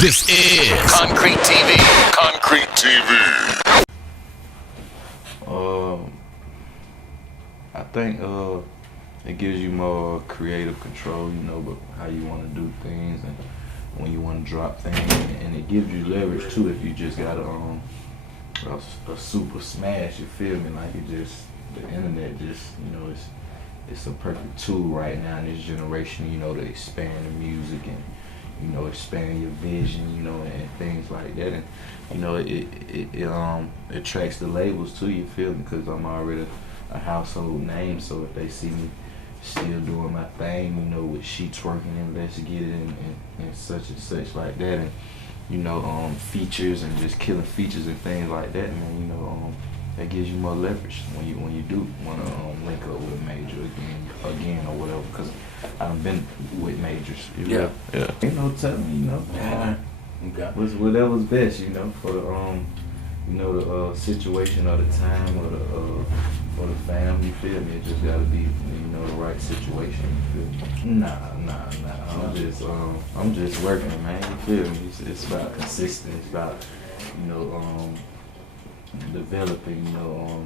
This is Concrete TV. Concrete TV. I think it gives you more creative control, but how you want to do things and when you want to drop things, and it gives you leverage too if you just got a super smash. You feel me? Like the internet it's a perfect tool right now in this generation, to expand the music and expand your vision, and things like that. And it attracts the labels too, you feel me? Because I'm already a household name, so if they see me still doing my thing, with she twerking and let's get it and such like that, and features and just killing features and things like that, man, that gives you more leverage when you do want to link up with a major again or whatever, because I've been with majors. Yeah. Tell me, Okay. whatever's best, for the situation or the time or the family. You feel me? It just gotta be the right situation. You feel me? Nah. I'm just working, man. You feel me? It's about consistency. It's about developing,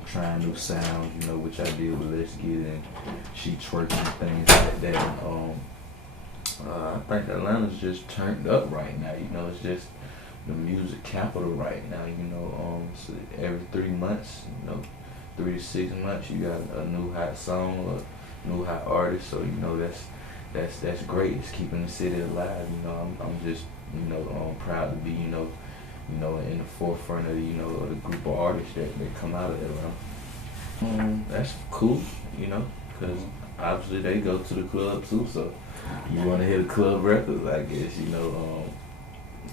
trying new sounds, which I did with Let's Get It and she twerking and things like that. I think Atlanta's just turned up right now. It's just the music capital right now. So every 3 months, 3 to 6 months, you got a new hot song or new hot artist. So that's great. It's keeping the city alive. I'm just proud to be in the forefront of the group of artists that come out of Atlanta. That's cool, because obviously they go to the club too. So you want to hear the club records, I guess.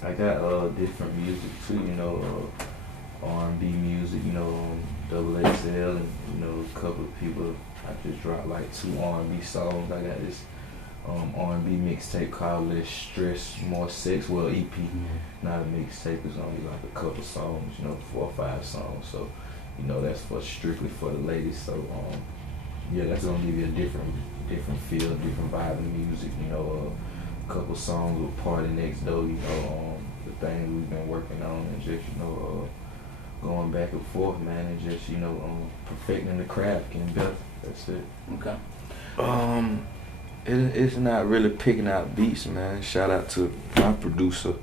I got different music too. R&B music. Double XL and a couple of people. I just dropped like 2 R&B songs. I got this R&B mixtape called Less Stress, More Sex. Well, EP, not a mixtape. It's only like a couple songs, 4 or 5 songs. So, that's strictly for the ladies. So, that's gonna give you a different feel, different vibe of music. A couple songs with Party Next Door. The things we've been working on, and just going back and forth, man, and just perfecting the craft, getting better. That's it. Okay. It's not really picking out beats, man. Shout out to my producer,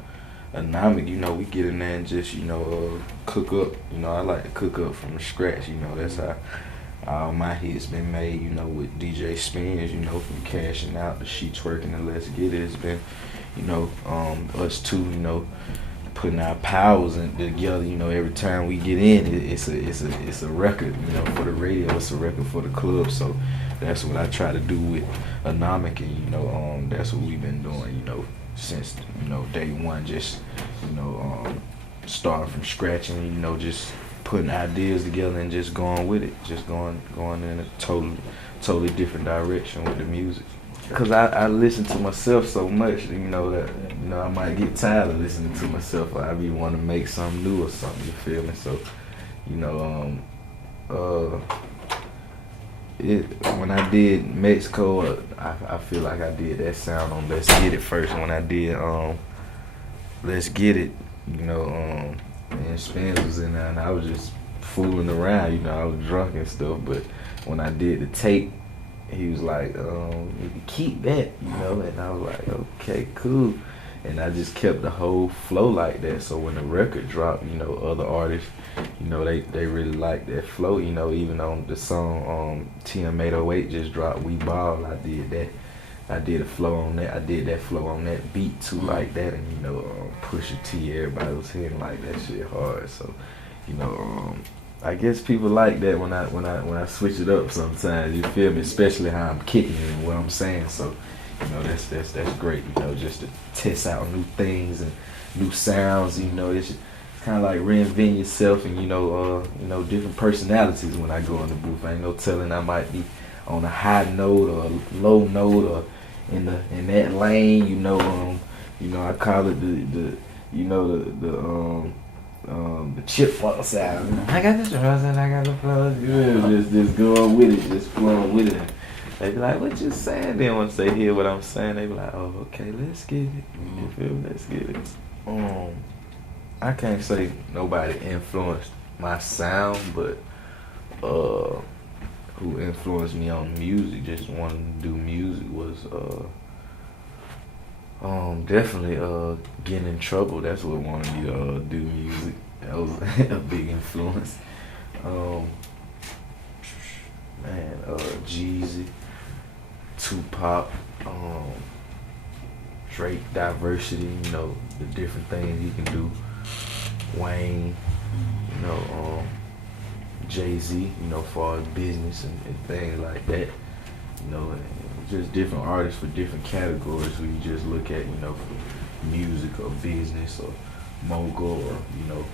Anamic. We get in there and just cook up. I like to cook up from scratch. That's how all my hits been made. With DJ Spins. From Cashing Out to She Twerking and Let's Get It. It's been us two. Putting our powers together, every time we get in, it's a record, for the radio. It's a record for the club. So that's what I try to do with Anomic, and that's what we've been doing, since day one. Just starting from scratch and just putting ideas together and just going with it, just going in a totally different direction with the music. Cause I listen to myself so much, that I might get tired of listening to myself. Or I be want to make something new or something. You feel me? So, when I did Mexico, I feel like I did that sound on Let's Get It first. When I did Let's Get It, and Spence was in there, and I was just fooling around. I was drunk and stuff. But when I did the tape, he was like, you can keep that, and I was like, okay, cool. And I just kept the whole flow like that. So when the record dropped, other artists, they really liked that flow, even on the song TM808 just dropped, We Ball, I did that. I did a flow on that. I did that flow on that beat too, like that. And, Pusha T, everybody was hitting like that shit hard. So, I guess people like that when I switch it up sometimes. You feel me? Especially how I'm kicking it and what I'm saying. So, that's great. Just to test out new things and new sounds. It's kind of like reinventing yourself and different personalities when I go in the booth. Ain't no telling I might be on a high note or a low note or in that lane. I call it the chipmunk sound. I got the drums and I got the flows. Just going with it, just flowing with it. They be like, what you saying? Then once they hear what I'm saying, they be like, oh, okay, let's get it. You feel me? Let's get it. I can't say nobody influenced my sound, but who influenced me on music, just wanting to do music, was definitely getting in trouble. That's what wanted me to do music. That was a big influence. Jeezy, Tupac, Drake, diversity, you know, the different things he can do. Wayne, you know, Jay-Z, you know, for business and things like that. You know, and just different artists for different categories where you just look at, you know, for music or business or mogul or, you know,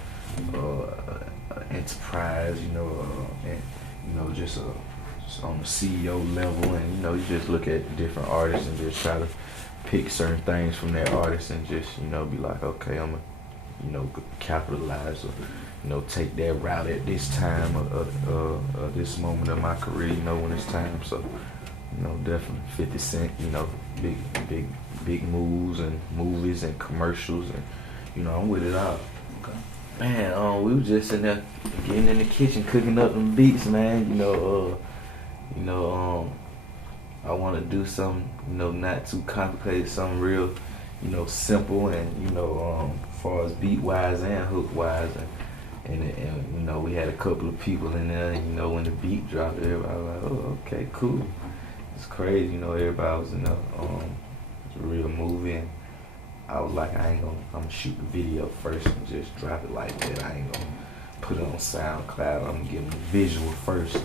enterprise, you know, and, you know, just on the CEO level, and, you know, you just look at different artists and just try to pick certain things from that artist and just, you know, be like, okay, I'm gonna, you know, capitalize or, you know, take that route at this time or this moment of my career, you know, when it's time. So, you know, definitely 50 Cent, you know, big moves and movies and commercials, and, you know, I'm with it all. Okay. Man, we was just sitting there getting in the kitchen, cooking up them beats, man. I want to do something, you know, not too complicated, something real, you know, simple, and, you know, as far as beat wise and hook wise, and you know, we had a couple of people in there, and, you know, when the beat dropped, everybody was like, oh, okay, cool. It's crazy, you know, everybody was in there. It's a real movie, and I was like, I'm gonna shoot the video first and just drop it like that. I ain't gonna put it on SoundCloud. I'm gonna give them the visual first,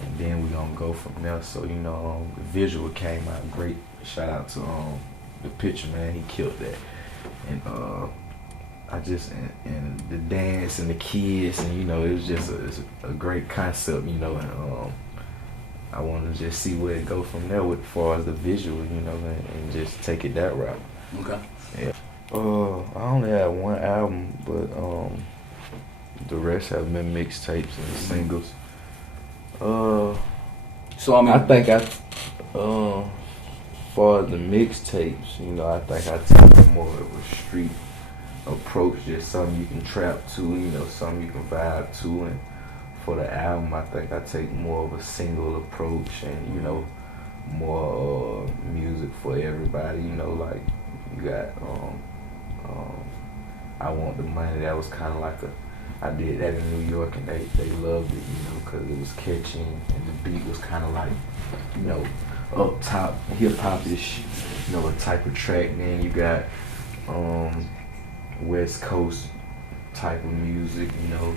and then we gonna go from there. So, you know, the visual came out great. Shout out to the picture, man. He killed that. And and the dance and the kids, and, you know, it was just a great concept, you know, and I want to just see where it go from there with, as far as the visual, you know, and just take it that route. Okay. Yeah. I only had one album, but the rest have been mixtapes and singles. So I mean, I think as far as the mixtapes, you know, I think I take more of a street approach, just something you can trap to, you know, something you can vibe to, and for the album, I think I take more of a single approach, and, you know, more music for everybody, you know, like you got I Want the Money. That was kind of like I did that in New York, and they loved it, you know, because it was catchy, and the beat was kind of like, you know, up top, hip-hop-ish, you know, a type of track. Then you got West Coast type of music, you know,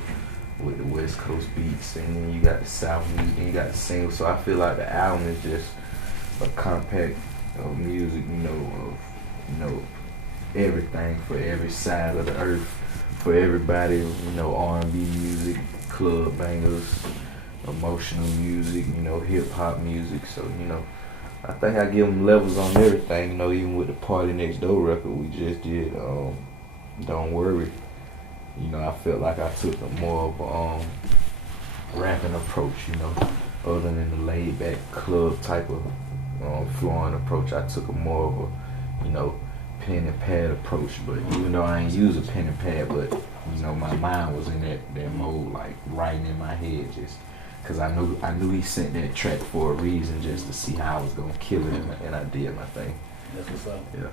with the West Coast beats, and then you got the South music, and you got the single. So I feel like the album is just a compact of music, you know, everything for every side of the earth, for everybody, you know, R&B music, club bangers, emotional music, you know, hip-hop music. So, you know, I think I give them levels on everything, you know, even with the Party Next Door record we just did, Don't Worry. You know, I felt like I took a more of a rapping approach, you know, other than the laid-back club type of flowing approach. I took a more of a, you know, pen and pad approach. But even though I ain't use a pen and pad, but, you know, my mind was in that mode, like writing in my head, just because I knew he sent that track for a reason, just to see how I was gonna kill it, and I did my thing. That's what's up. Yeah.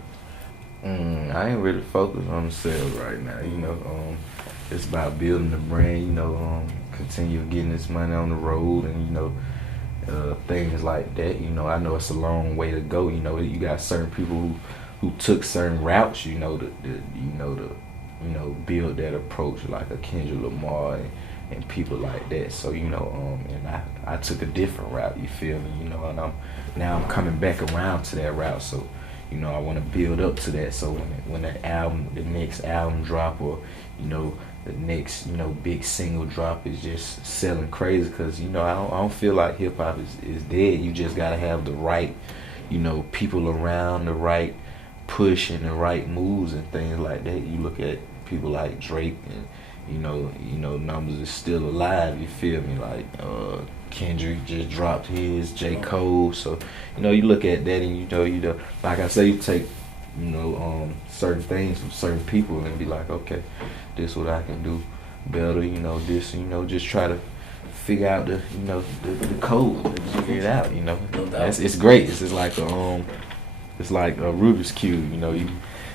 I ain't really focused on the sales right now, you know. It's about building the brand, you know, continue getting this money on the road, and, you know, things like that. You know, I know it's a long way to go. You know, you got certain people who took certain routes, you know, to build that approach, like a Kendrick Lamar and people like that. So, you know, and I took a different route, you feel me, you know, and I'm coming back around to that route. So, you know, I want to build up to that. So when the next album drop, or, you know, the next, you know, big single drop is just selling crazy, because, you know, I don't feel like hip hop is dead. You just gotta have the right, you know, people around, the right push and the right moves and things like that. You look at people like Drake, and you know numbers is still alive. You feel me? Like Kendrick just dropped his, J. Cole. So, you know, you look at that, and you know, like I say, you take certain things from certain people and be like, okay, this what I can do better, this, just try to figure out the code, figure it out, it's great. It's just like it's like a Rubik's Cube,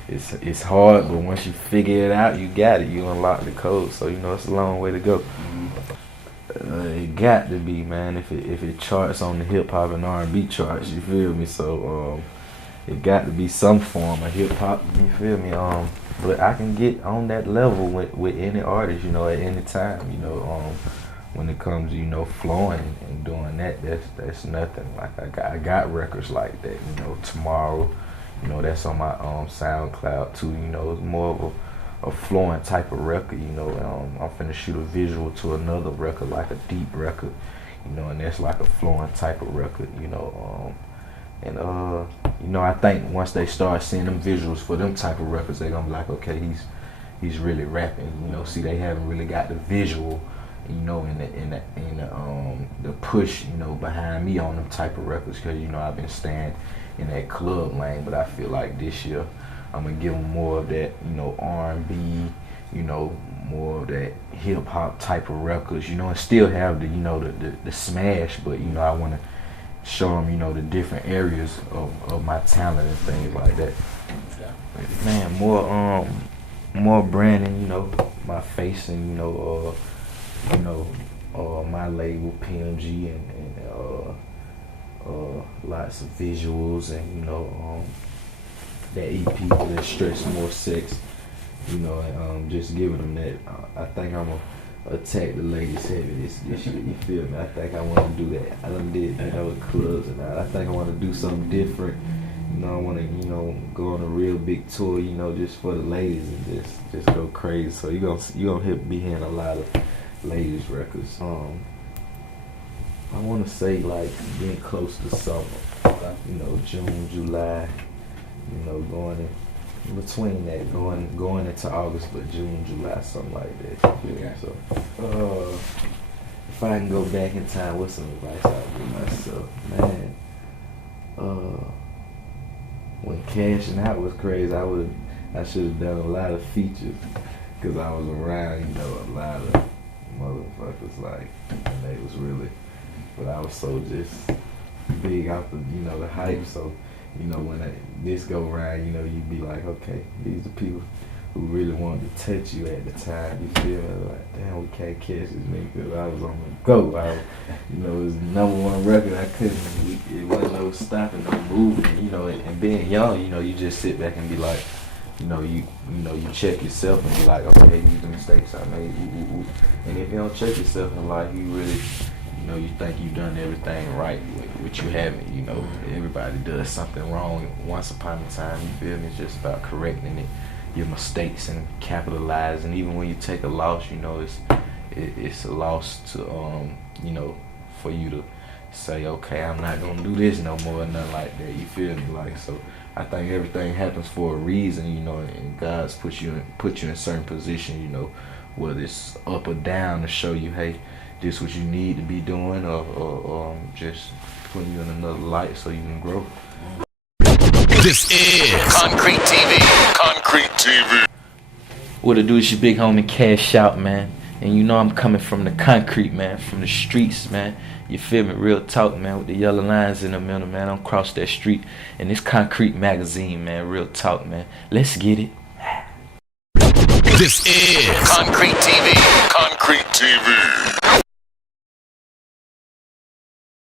it's hard, but once you figure it out, you got it, you unlock the code, so it's a long way to go. It got to be, man, if it charts on the hip hop and R&B charts, you feel me? So it got to be some form of hip hop, you feel me? But I can get on that level with any artist, at any time, when it comes to flowing and doing that's nothing. Like I got records like that, Tomorrow, that's on my SoundCloud too. It's more of a flowing type of record, I'm finna shoot a visual to another record, like a deep record, and that's like a flowing type of record, I think once they start seeing them visuals for them type of records, they're gonna be like, okay, he's really rapping, see, they haven't really got the visual, in the push, behind me on them type of records, because I've been staying in that club lane, but I feel like this year I'm gonna give them more of that, R&B, more of that hip hop type of records, and still have the smash, but I want to show them, the different areas of my talent and things like that. Man, more branding, my face and my label PMG and lots of visuals and that EP that Stress More Sex, and just giving them that. I think I'm gonna attack the ladies heavy this year. You feel me? I think I want to do that. I done did clubs and I think I want to do something different. I want to go on a real big tour. Just for the ladies and just go crazy. So you gonna be hearing a lot of ladies records. I want to say like getting close to summer. June, July. Going in between that, going into August, but June, July, something like that. Okay. So, if I can go back in time, what's some advice I'd give myself? Man, when cashing out was crazy, I should have done a lot of features, because I was around, a lot of motherfuckers, like, and they was really, but I was so just big out the hype, so. When this go around, you'd be like, okay, these are people who really wanted to touch you at the time. You feel me? Like, damn, we can't catch this nigga, because I was on the go. It was the #1 record. I couldn't, it wasn't no stopping, no moving, and being young, you just sit back and be like, you check yourself and be like, okay, these are the mistakes I made, and if you don't check yourself in life, you really, you think you've done everything right, which you haven't, everybody does something wrong once upon a time, you feel me? It's just about correcting it, your mistakes and capitalizing. Even when you take a loss, it's a loss to, for you to say, okay, I'm not gonna do this no more, nothing like that, you feel me? Like, so I think everything happens for a reason, and God's put you in a certain position, whether it's up or down to show you, hey, this what you need to be doing, or just putting you in another light so you can grow. This is Concrete TV. Concrete TV. What it do is your big homie Cash Out, man. And I'm coming from the concrete, man, from the streets, man. You feel me? Real talk, man, with the yellow lines in the middle, man. I'm across that street. And this Concrete magazine, man, real talk, man. Let's get it. This is Concrete TV. Concrete TV.